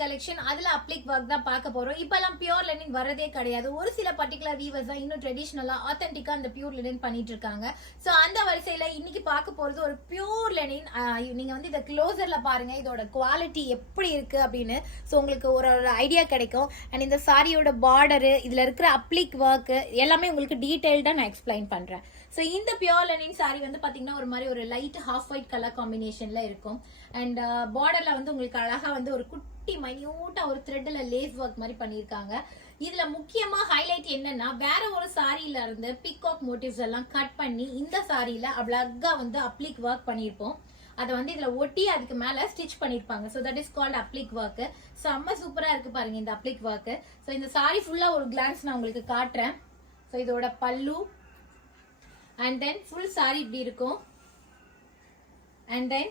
Collection அதுல அப்ளிக் work தான் பார்க்க போறோம். இப்போல்லாம் பியூர் லெனின் வரதே கிடையாது. ஒரு சில பர்டிகுலர் வீவர்ஸ் தான் இன்னும் ட்ரெடிஷ்னலா ஆத்தென்டிக்கா அந்த பியூர் லெனின் பண்ணிட்டு இருக்காங்க. சோ அந்த வரிசையில இன்னைக்கு பார்க்க போறது ஒரு பியூர் லெனின் நீங்க வந்து இதை க்ளோசர்ல பாருங்க. இதோட குவாலிட்டி எப்படி இருக்கு அப்படின்னு. ஸோ உங்களுக்கு ஒரு ஒரு ஐடியா கிடைக்கும். அண்ட் இந்த சாரியோட பார்டரு இதுல இருக்கிற அப்ளிக் ஒர்க் எல்லாமே உங்களுக்கு டீட்டெயில்டாக நான் எக்ஸ்பிளைன் பண்றேன். ஸோ இந்த பியோர் லெனின் சாரி வந்து பார்த்தீங்கன்னா ஒரு மாதிரி ஒரு லைட் ஹாஃப் ஒயிட் கலர் காம்பினேஷன்ல இருக்கும். அண்ட் பார்டர்ல வந்து உங்களுக்கு அழகாக வந்து ஒரு குட்டி மைன்யூட்டா ஒரு த்ரெட்ல லேஸ் ஒர்க் மாதிரி பண்ணியிருக்காங்க. இதுல முக்கியமா ஹைலைட் என்னன்னா வேற ஒரு சாரியில இருந்து பிகாக் மோட்டிவ்ஸ் எல்லாம் கட் பண்ணி இந்த சாரியில அழகா வந்து அப்ளிக் ஒர்க் பண்ணியிருப்போம். அதை வந்து இதுல ஒட்டி அதுக்கு மேல ஸ்டிச் பண்ணிருப்பாங்க so that is called applique work செம்ம சூப்பரா இருக்கு பாருங்க இந்த அப்ளிக் ஒர்க் ஸோ இந்த சாரி ஃபுல்லா ஒரு கிளான்ஸ் நான் உங்களுக்கு காட்டுறேன். ஸோ இதோட பல்லு. அண்ட் தென் ஃபுல் சாரி இப்படி இருக்கும். அண்ட் தென்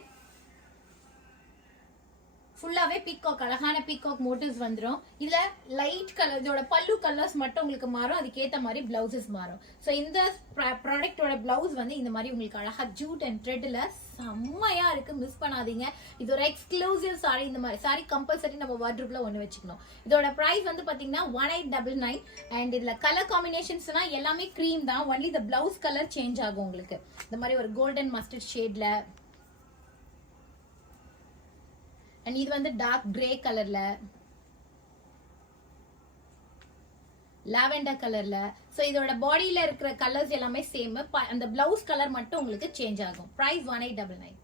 ஃபுல்லாவே பீகாக் அழகான பீகாக் மோட்டிவ்ஸ் வந்துடும் இதுல லைட் கலர் இதோட பல்லு கலர்ஸ் மட்டும் உங்களுக்கு மாறும். அதுக்கேற்ற மாதிரி பிளவுசஸ் மாறும். ஸோ இந்த ப்ராடக்டோட பிளவுஸ் வந்து இந்த மாதிரி உங்களுக்கு அழகா ஜூட் அண்ட் த்ரெட்ல செம்மையா இருக்கு. மிஸ் பண்ணாதீங்க. இது ஒரு எக்ஸ்க்ளூசிவ் சாரி இந்த மாதிரி சாரி கம்பல்சரி நம்ம வார்ட்ரூப்ல ஒன்று வச்சுக்கணும். இதோட ப்ரைஸ் வந்து பாத்தீங்கன்னா one eight double nine and இதுல கலர் காம்பினேஷன்ஸ்னா எல்லாமே க்ரீம் தான். ஒன்லி இந்த பிளவுஸ் கலர் சேஞ்ச் ஆகும் உங்களுக்கு. இந்த மாதிரி ஒரு கோல்டன் மஸ்டர்ட் ஷேட்ல அண்ட் இது வந்து டார்க் கிரே கலர்ல லாவெண்டர் கலர்ல ஸோ இதோட பாடியில இருக்கிற கலர்ஸ் எல்லாமே சேம் அந்த பிளவுஸ் கலர் மட்டும் உங்களுக்கு சேஞ்ச் ஆகும். Price one eight double nine